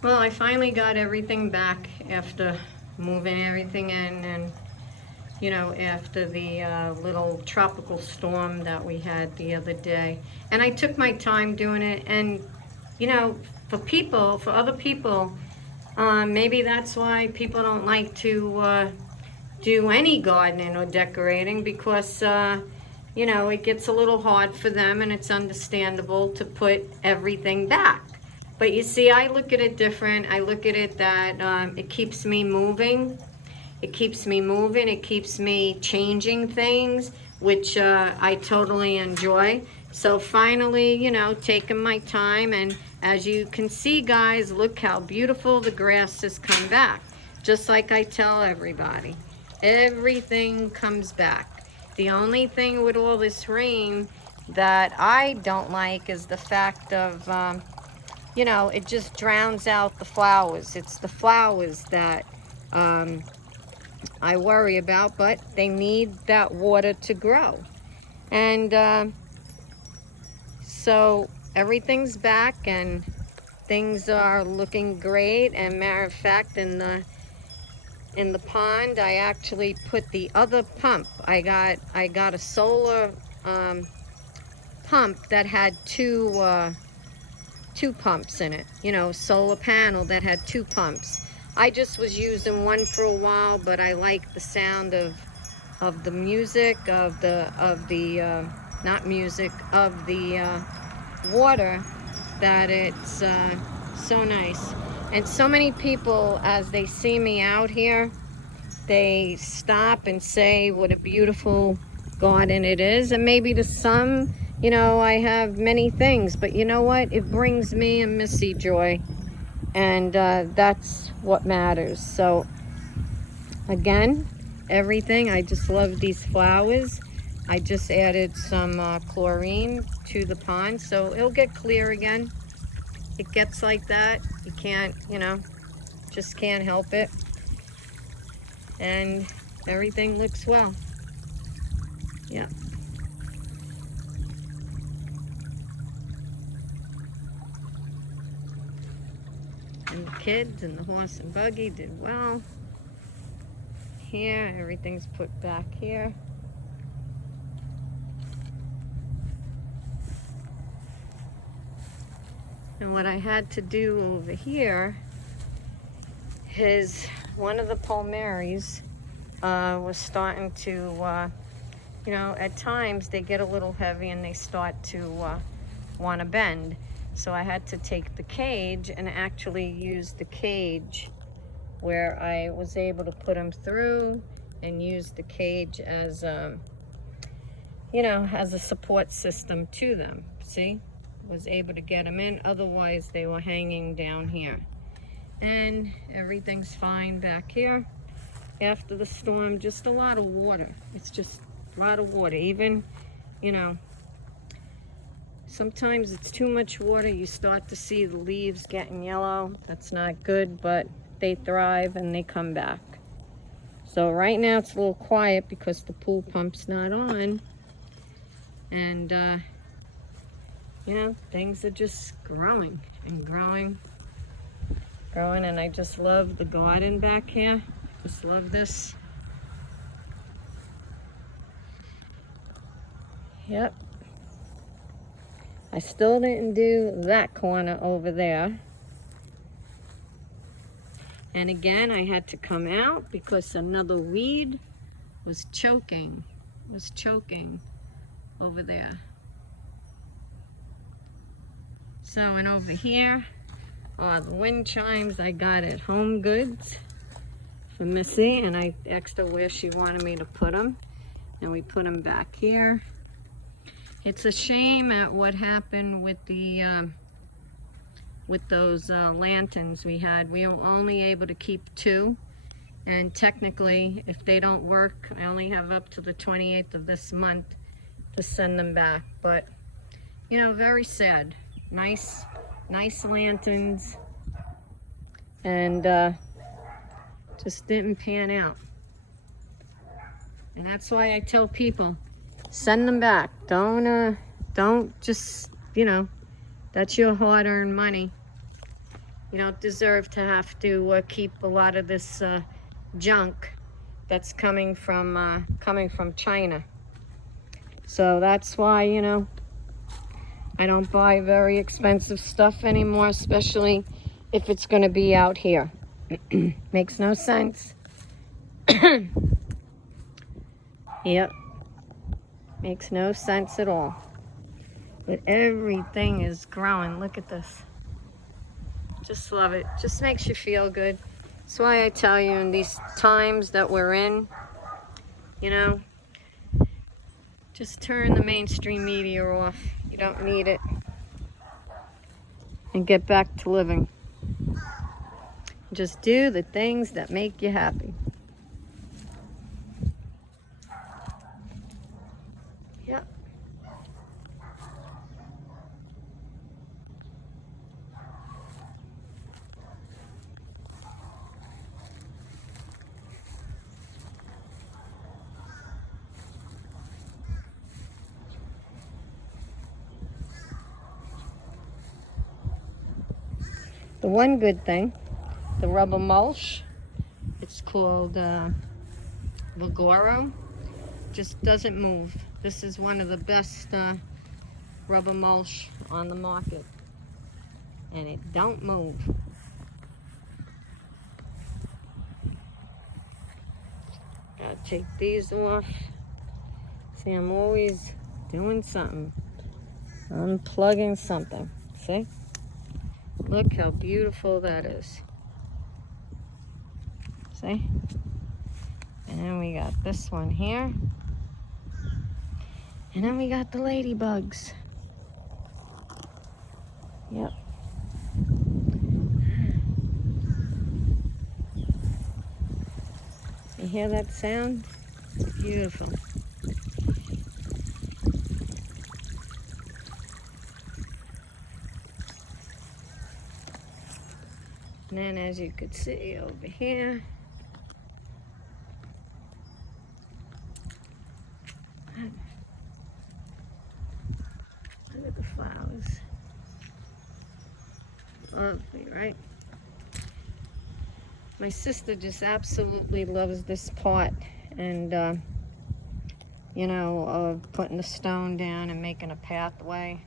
Well, I finally got everything back after moving everything in, and after the little tropical storm that we had the other day. And I took my time doing it. And, for other people, maybe that's why people don't like to do any gardening or decorating, because, it gets a little hard for them, and it's understandable to put everything back. But you see, I look at it different. I look at it that it keeps me moving. It keeps me moving. It keeps me changing things, which I totally enjoy. So finally, taking my time. And as you can see, guys, look how beautiful the grass has come back. Just like I tell everybody, everything comes back. The only thing with all this rain that I don't like is the fact of, it just drowns out the flowers. It's the flowers that I worry about, but they need that water to grow. And so everything's back, and things are looking great. And matter of fact, in the pond, I actually put the other pump. I got a solar pump that had two pumps in it. Solar panel that had two pumps. I just was using one for a while, but I like the sound of the music, of the not music, of the water, that it's so nice. And so many people, as they see me out here, they stop and say what a beautiful garden it is. And maybe to some, I have many things, but you know what? It brings me a Missy joy, and that's what matters. So again, everything, I just love these flowers. I just added some chlorine to the pond, so it'll get clear again. It gets like that. You can't, just can't help it. And everything looks well. Yeah. And the kids and the horse and buggy did well. Here, everything's put back here. And what I had to do over here is one of the Palmaries was starting to, at times they get a little heavy and they start to want to bend. So I had to take the cage and actually use the cage where I was able to put them through, and use the cage as, as a support system to them. See? Was able to get them in. Otherwise, they were hanging down here. And everything's fine back here. After the storm, just a lot of water. It's just a lot of water. Even, sometimes it's too much water. You start to see the leaves getting yellow. That's not good, but they thrive and they come back. So right now it's a little quiet because the pool pump's not on. And, things are just growing and growing. And I just love the garden back here. Just love this. Yep. I still didn't do that corner over there. And again, I had to come out because another weed was choking over there. So, and over here are the wind chimes I got at Home Goods for Missy, and I asked her where she wanted me to put them, and we put them back here. It's a shame at what happened with the with those lanterns we had. We were only able to keep 2, and technically, if they don't work, I only have up to the 28th of this month to send them back. But very sad. Nice lanterns, and just didn't pan out. And that's why I tell people, send them back. Don't just, that's your hard-earned money. You don't deserve to have to keep a lot of this junk that's coming from China. So that's why, you know, I don't buy very expensive stuff anymore, especially if it's going to be out here. Makes no sense. Yep. Makes no sense at all. But everything is growing. Look at this. Just love it. Just makes you feel good. That's why I tell you, in these times that we're in, you know, just turn the mainstream media off. You don't need it. And get back to living. Just do the things that make you happy. Yep. The one good thing, the rubber mulch, it's called Vigoro, just doesn't move. This is one of the best rubber mulch on the market, and it don't move. Gotta take these off. See, I'm always doing something, unplugging something. See? Look how beautiful that is. See? And then we got this one here. And then we got the ladybugs. Yep. You hear that sound? It's beautiful. And then as you could see over here, look at the flowers. Lovely, right? My sister just absolutely loves this part, and you know, of putting the stone down and making a pathway.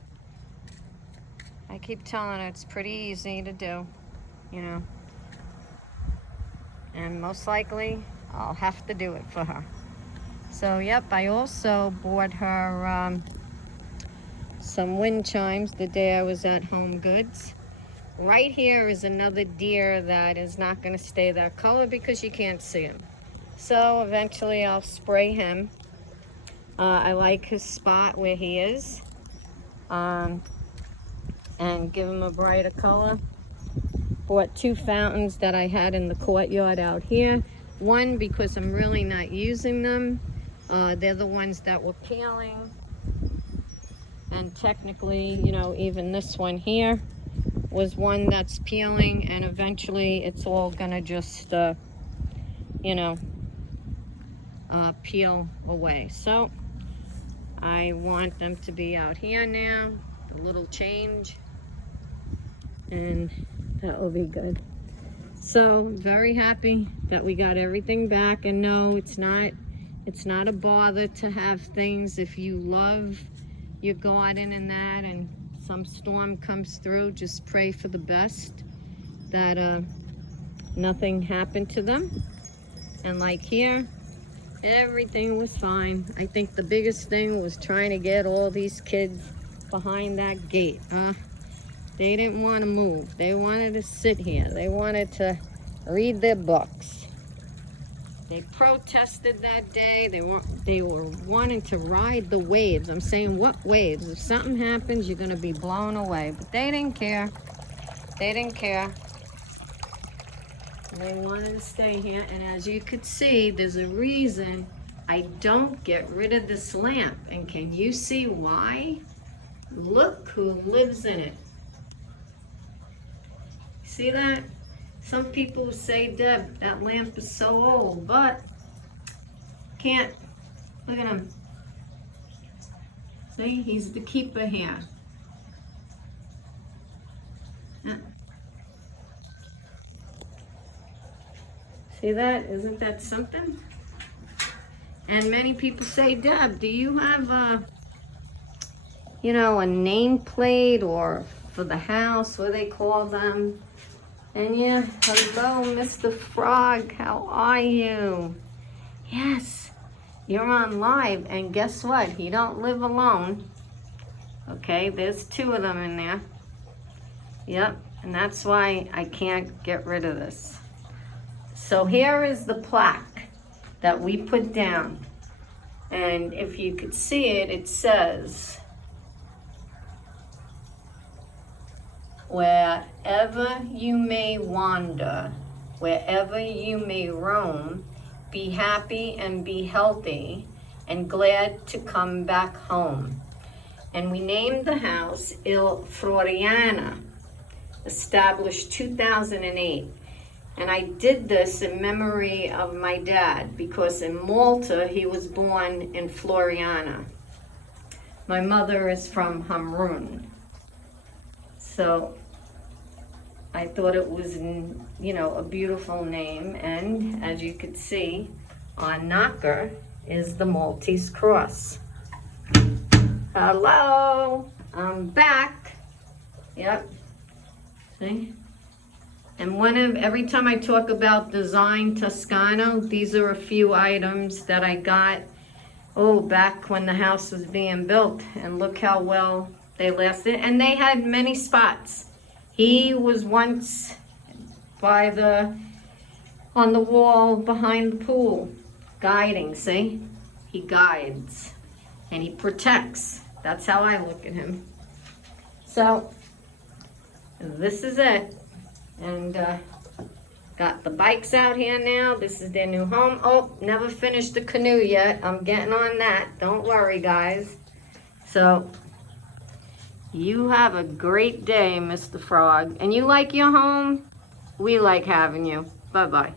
I keep telling her it's pretty easy to do, you know, and most likely I'll have to do it for her. So yep, I also bought her some wind chimes the day I was at Home Goods. Right here is another deer that is not going to stay that color because you can't see him. So eventually I'll spray him. I like his spot where he is, and give him a brighter color. Bought 2 fountains that I had in the courtyard out here. One because I'm really not using them. They're the ones that were peeling. And technically, you know, even this one here was one that's peeling, and eventually it's all gonna just, you know, peel away. So I want them to be out here now, a little change, and that will be good. So very happy that we got everything back. And no, it's not a bother to have things if you love your garden and that, and some storm comes through, just pray for the best that nothing happened to them. And like here, everything was fine. I think the biggest thing was trying to get all these kids behind that gate. They didn't want to move. They wanted to sit here. They wanted to read their books. They protested that day. They were wanting to ride the waves. I'm saying, what waves? If something happens, you're going to be blown away. But they didn't care. They didn't care. They wanted to stay here. And as you could see, there's a reason I don't get rid of this lamp. And can you see why? Look who lives in it. See that? Some people say, Deb, that lamp is so old, but can't. Look at him. See, he's the keeper here. See that? Isn't that something? And many people say, Deb, do you have a, you know, a nameplate or for the house, what do they call them? And yeah, hello, Mr. Frog, how are you? Yes, you're on live, and guess what? You don't live alone. Okay, there's two of them in there. Yep, and that's why I can't get rid of this. So here is the plaque that we put down. And if you could see it, it says, wherever you may wander, wherever you may roam, be happy and be healthy and glad to come back home. And we named the house Il Floriana, established 2008. And I did this in memory of my dad because in Malta he was born in Floriana. My mother is from Hamrun. So I thought it was, you know, a beautiful name. And as you could see, our knocker is the Maltese cross. Hello, I'm back. Yep. See? And every time I talk about Design Toscano, these are a few items that I got, back when the house was being built. And look how well they lasted. And they had many spots. He was once on the wall behind the pool, guiding, see? He guides and he protects. That's how I look at him. So, this is it. And got the bikes out here now. This is their new home. Oh, never finished the canoe yet. I'm getting on that. Don't worry, guys. So, you have a great day, Mr. Frog. And you like your home? We like having you. Bye-bye.